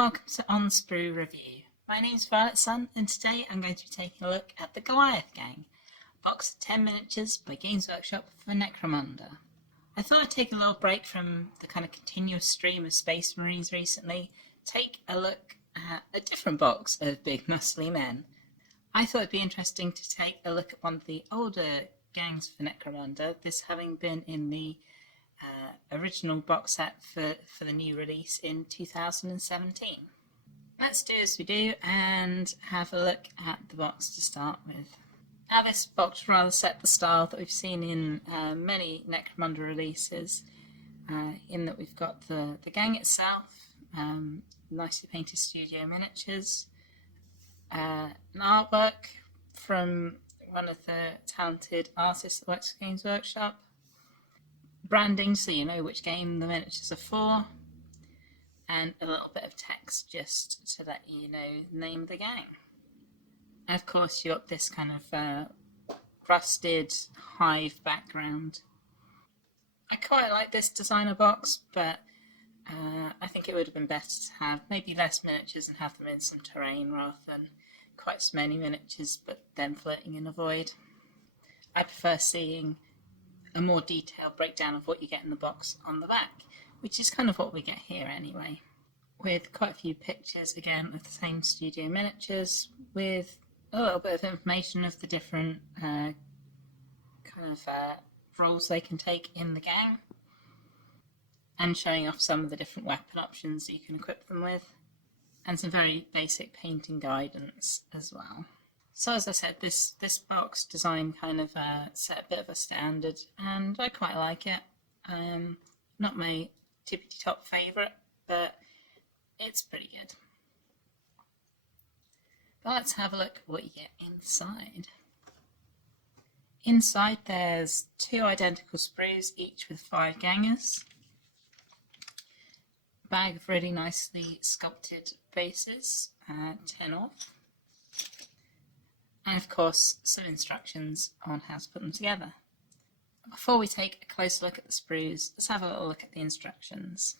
welcome to On Sprue Review. My name's Violet Sun, and today I'm going to be taking a look at the Goliath gang, a box of 10 miniatures by Games Workshop for Necromund. I thought I'd take a little break from the kind of continuous stream of Space Marines recently, take a look at a different box of big muscly men. I thought it'd be interesting to take a look at one of the older gangs for Necromunda, this having been in the original box set for the new release in 2017. Let's do as we do and have a look at the box to start with. Now this box rather set the style that we've seen in many Necromunda releases, in that we've got the gang itself, nicely painted studio miniatures, an artwork from one of the talented artists that works for Games Workshop, branding so you know which game the miniatures are for, and a little bit of text just to let you know the name of the gang. And of course you've got this kind of rusted hive background. I quite like this designer box, but I think it would have been better to have maybe less miniatures and have them in some terrain rather than quite so many miniatures but then floating in a void. I prefer seeing a more detailed breakdown of what you get in the box on the back, which is kind of what we get here anyway, with quite a few pictures again of the same studio miniatures, with a little bit of information of the different roles they can take in the gang, and showing off some of the different weapon options that you can equip them with, and some very basic painting guidance as well. So as I said, this box design kind of set a bit of a standard, and I quite like it. Not my tippity top favourite, but it's pretty good. But let's have a look at what you get inside. Inside there's 2 identical sprues, each with 5 gangers. A bag of really nicely sculpted bases, 10 off. And of course some instructions on how to put them together. Before we take a closer look at the sprues, let's have a little look at the instructions.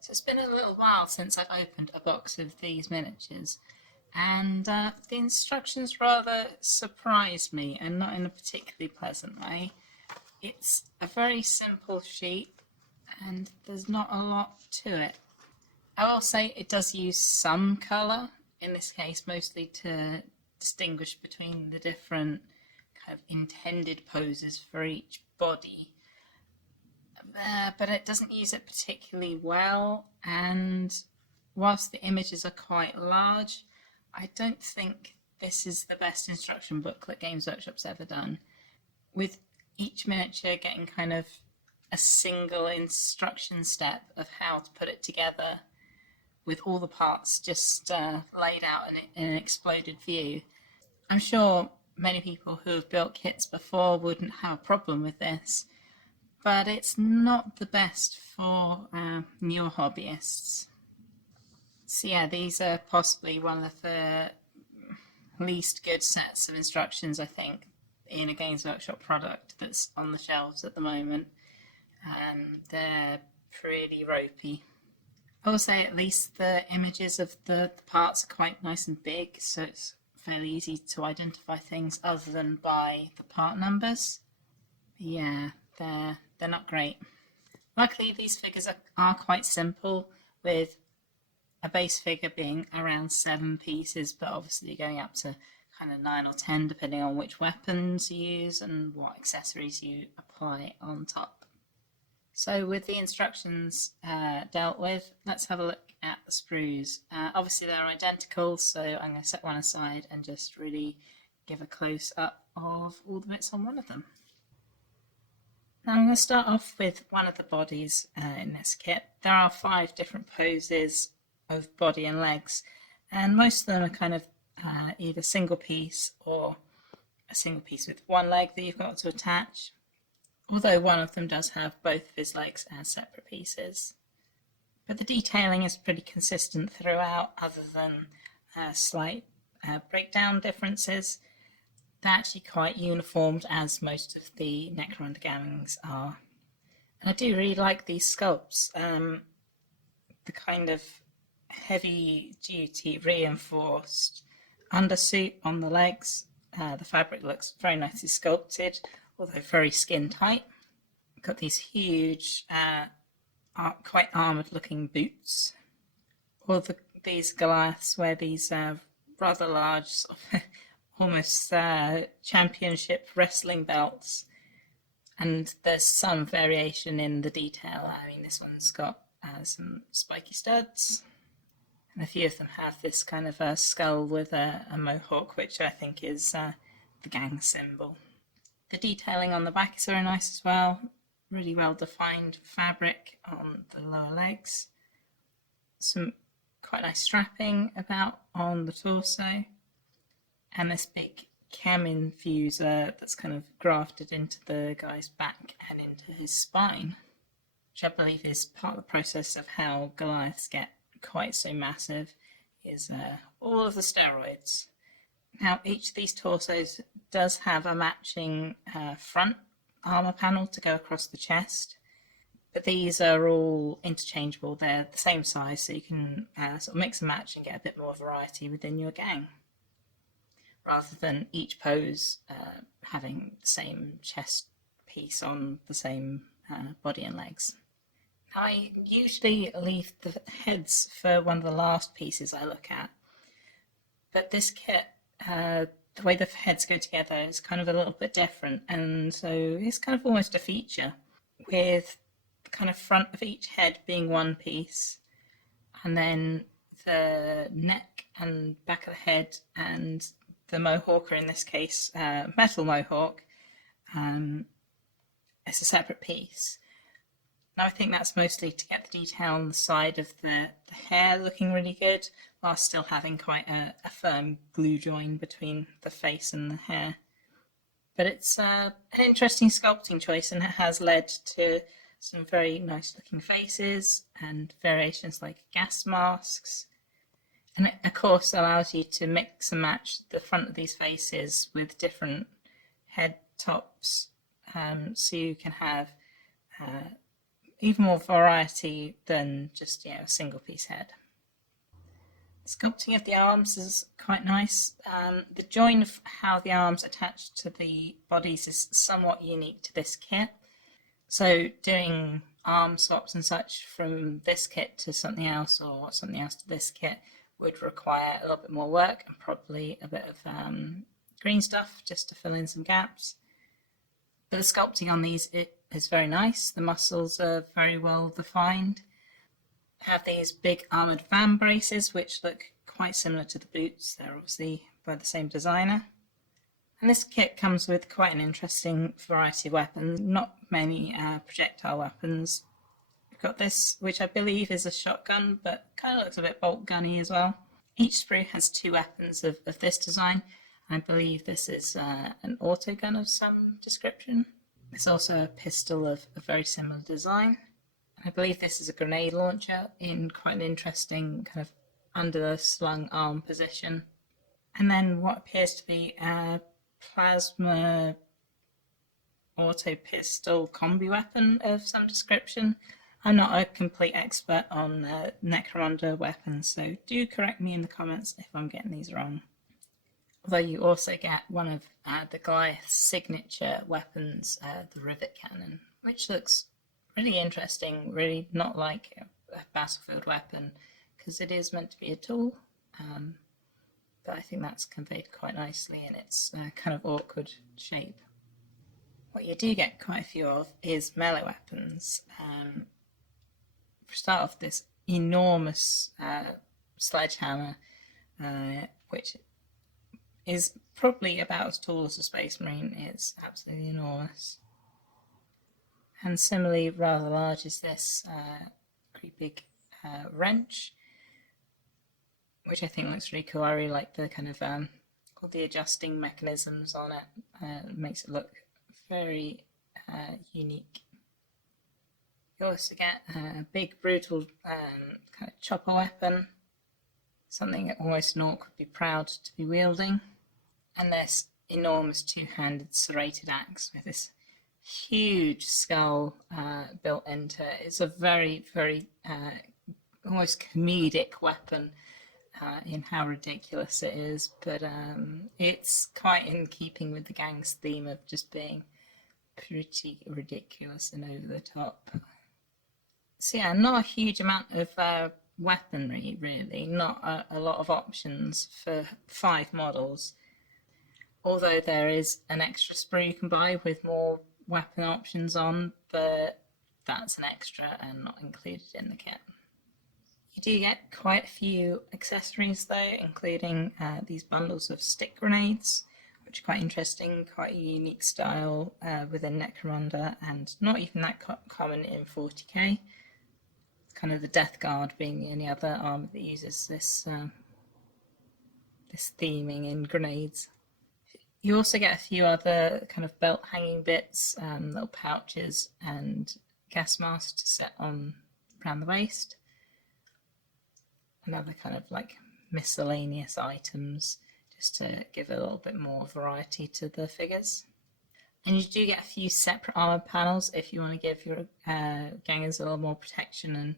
So it's been a little while since I've opened a box of these miniatures, and the instructions rather surprised me, and not in a particularly pleasant way. It's a very simple sheet and there's not a lot to it. I will say it does use some colour, in this case mostly to distinguish between the different kind of intended poses for each body, but it doesn't use it particularly well, and whilst the images are quite large, I don't think this is the best instruction booklet Games Workshop's ever done, with each miniature getting kind of a single instruction step of how to put it together, with all the parts just laid out in an exploded view. I'm sure many people who have built kits before wouldn't have a problem with this, but it's not the best for newer hobbyists. So yeah, these are possibly one of the least good sets of instructions I think in a Games Workshop product that's on the shelves at the moment, and they're pretty ropey. I will say at least the images of the parts are quite nice and big, so it's fairly easy to identify things other than by the part numbers. But yeah, they're not great. Luckily these figures are quite simple, with a base figure being around 7 pieces, but obviously going up to kind of 9 or 10 depending on which weapons you use and what accessories you apply on top. So with the instructions dealt with, let's have a look at the sprues. Obviously they're identical, so I'm going to set one aside and just really give a close-up of all the bits on one of them. Now I'm going to start off with one of the bodies in this kit. There are 5 different poses of body and legs, and most of them are kind of either single piece or a single piece with one leg that you've got to attach, although one of them does have both of his legs as separate pieces. But the detailing is pretty consistent throughout, other than slight breakdown differences. They're actually quite uniformed, as most of the Necromund gangs are. And I do really like these sculpts. The kind of heavy-duty reinforced undersuit on the legs. The fabric looks very nicely sculpted, although very skin tight. Got these huge, quite armoured looking boots. These Goliaths wear these rather large, almost championship wrestling belts. And there's some variation in the detail. I mean, this one's got some spiky studs. And a few of them have this kind of a skull with a mohawk, which I think is the gang symbol. The detailing on the back is very nice as well. Really well defined fabric on the lower legs. Some quite nice strapping about on the torso. And this big chem infuser that's kind of grafted into the guy's back and into his spine, which I believe is part of the process of how Goliaths get quite so massive, is all of the steroids. Now, each of these torsos does have a matching front armor panel to go across the chest, but these are all interchangeable. They're the same size, so you can sort of mix and match and get a bit more variety within your gang, rather than each pose having the same chest piece on the same body and legs. Now, I usually leave the heads for one of the last pieces I look at, but this kit, the way the heads go together is kind of a little bit different, and so it's kind of almost a feature, with the kind of front of each head being one piece, and then the neck and back of the head and the mohawk, or in this case, metal mohawk, it's a separate piece. Now, I think that's mostly to get the detail on the side of the hair looking really good, while still having quite a firm glue join between the face and the hair. But it's an interesting sculpting choice, and it has led to some very nice looking faces and variations like gas masks. And it, of course, allows you to mix and match the front of these faces with different head tops, so you can have even more variety than just a single piece head. The sculpting of the arms is quite nice. The join of how the arms attach to the bodies is somewhat unique to this kit. So doing arm swaps and such from this kit to something else, or something else to this kit, would require a little bit more work and probably a bit of green stuff just to fill in some gaps. But the sculpting on these is very nice. The muscles are very well defined. Have these big armoured fan braces, which look quite similar to the boots. They're obviously by the same designer. And this kit comes with quite an interesting variety of weapons. Not many projectile weapons. We've got this, which I believe is a shotgun, but kind of looks a bit bolt gunny as well. Each sprue has 2 weapons of this design. I believe this is an auto gun of some description. There's also a pistol of a very similar design. I believe this is a grenade launcher in quite an interesting kind of under the slung arm position. And then what appears to be a plasma auto pistol combi weapon of some description. I'm not a complete expert on Necromund weapons, so do correct me in the comments if I'm getting these wrong. Although you also get one of the Goliath's signature weapons, the rivet cannon, which looks really interesting, really not like a battlefield weapon, because it is meant to be a tool, but I think that's conveyed quite nicely in its kind of awkward shape. What you do get quite a few of is melee weapons. For start off, this enormous sledgehammer, which is probably about as tall as a Space Marine. It's absolutely enormous. And similarly, rather large is this pretty big wrench, which I think looks really cool. I really like the kind of all the adjusting mechanisms on it. It makes it look very unique. You also get a big, brutal kind of chopper weapon, something that almost an orc would be proud to be wielding. And this enormous 2-handed serrated axe with this huge skull built into it. It's a very, very almost comedic weapon in how ridiculous it is, but it's quite in keeping with the gang's theme of just being pretty ridiculous and over the top. So yeah, not a huge amount of weaponry really, not a lot of options for 5 models. Although there is an extra sprue you can buy with more weapon options on, but that's an extra and not included in the kit. You do get quite a few accessories though, including these bundles of stick grenades, which are quite interesting, quite a unique style within Necromund, and not even that common in 40k. Kind of the Death Guard being the only other armor that uses this theming in grenades. You also get a few other kind of belt hanging bits, little pouches and gas masks to set on around the waist. And other kind of like miscellaneous items just to give a little bit more variety to the figures. And you do get a few separate armor panels if you want to give your gangers a little more protection and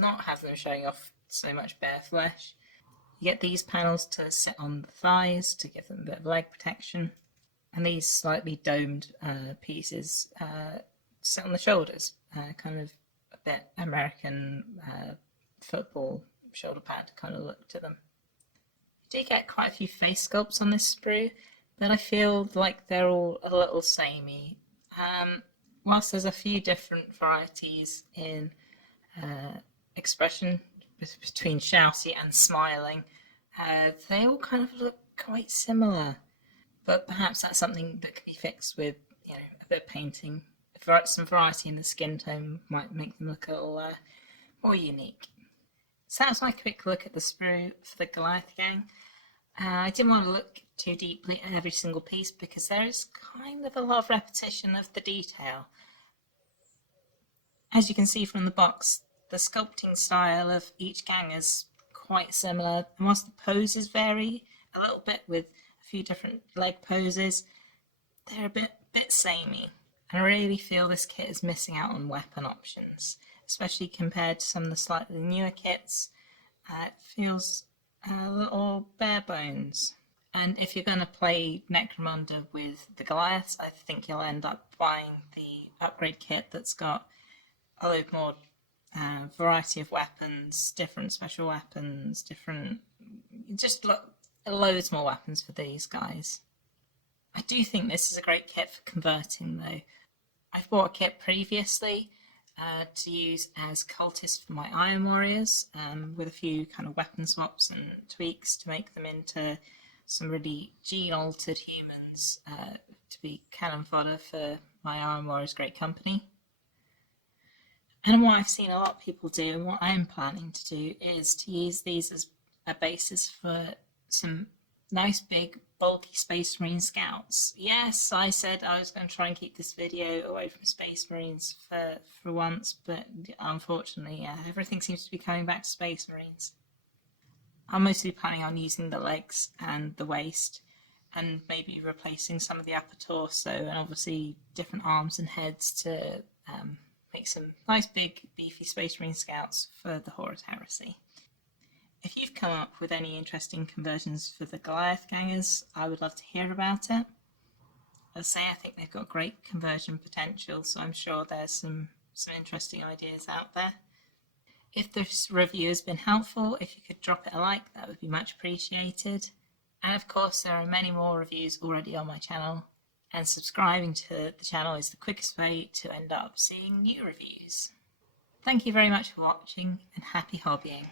not have them showing off so much bare flesh. You get these panels to sit on the thighs to give them a bit of leg protection, and these slightly domed pieces sit on the shoulders, kind of a bit American football shoulder pad kind of look to them. You do get quite a few face sculpts on this sprue, but I feel like they're all a little samey. Whilst there's a few different varieties in expression between shouty and smiling, they all kind of look quite similar, but perhaps that's something that could be fixed with, you know, a bit of painting. Some variety in the skin tone might make them look a little more unique. So that was my quick look at the sprue for the Goliath gang. I didn't want to look too deeply at every single piece because there is kind of a lot of repetition of the detail. As you can see from the box, the sculpting style of each gang is quite similar, and whilst the poses vary a little bit with a few different leg poses, they're a bit samey. And I really feel this kit is missing out on weapon options, especially compared to some of the slightly newer kits. It feels a little bare bones. And if you're going to play Necromund with the Goliaths, I think you'll end up buying the upgrade kit that's got a lot more variety of weapons, different special weapons, loads more weapons for these guys. I do think this is a great kit for converting though. I've bought a kit previously to use as cultists for my Iron Warriors, with a few kind of weapon swaps and tweaks to make them into some really gene-altered humans to be cannon fodder for my Iron Warriors Great Company. And what I've seen a lot of people do, and what I'm planning to do, is to use these as a basis for some nice big bulky Space Marine scouts. Yes, I said I was going to try and keep this video away from Space Marines for once, but unfortunately, everything seems to be coming back to Space Marines. I'm mostly planning on using the legs and the waist, and maybe replacing some of the upper torso, and obviously different arms and heads to make some nice big beefy Space Marine scouts for the Horus Heresy. If you've come up with any interesting conversions for the Goliath gangers, I would love to hear about it. As I say, I think they've got great conversion potential, so I'm sure there's some interesting ideas out there. If this review has been helpful, if you could drop it a like, that would be much appreciated. And of course, there are many more reviews already on my channel, and subscribing to the channel is the quickest way to end up seeing new reviews. Thank you very much for watching, and happy hobbying.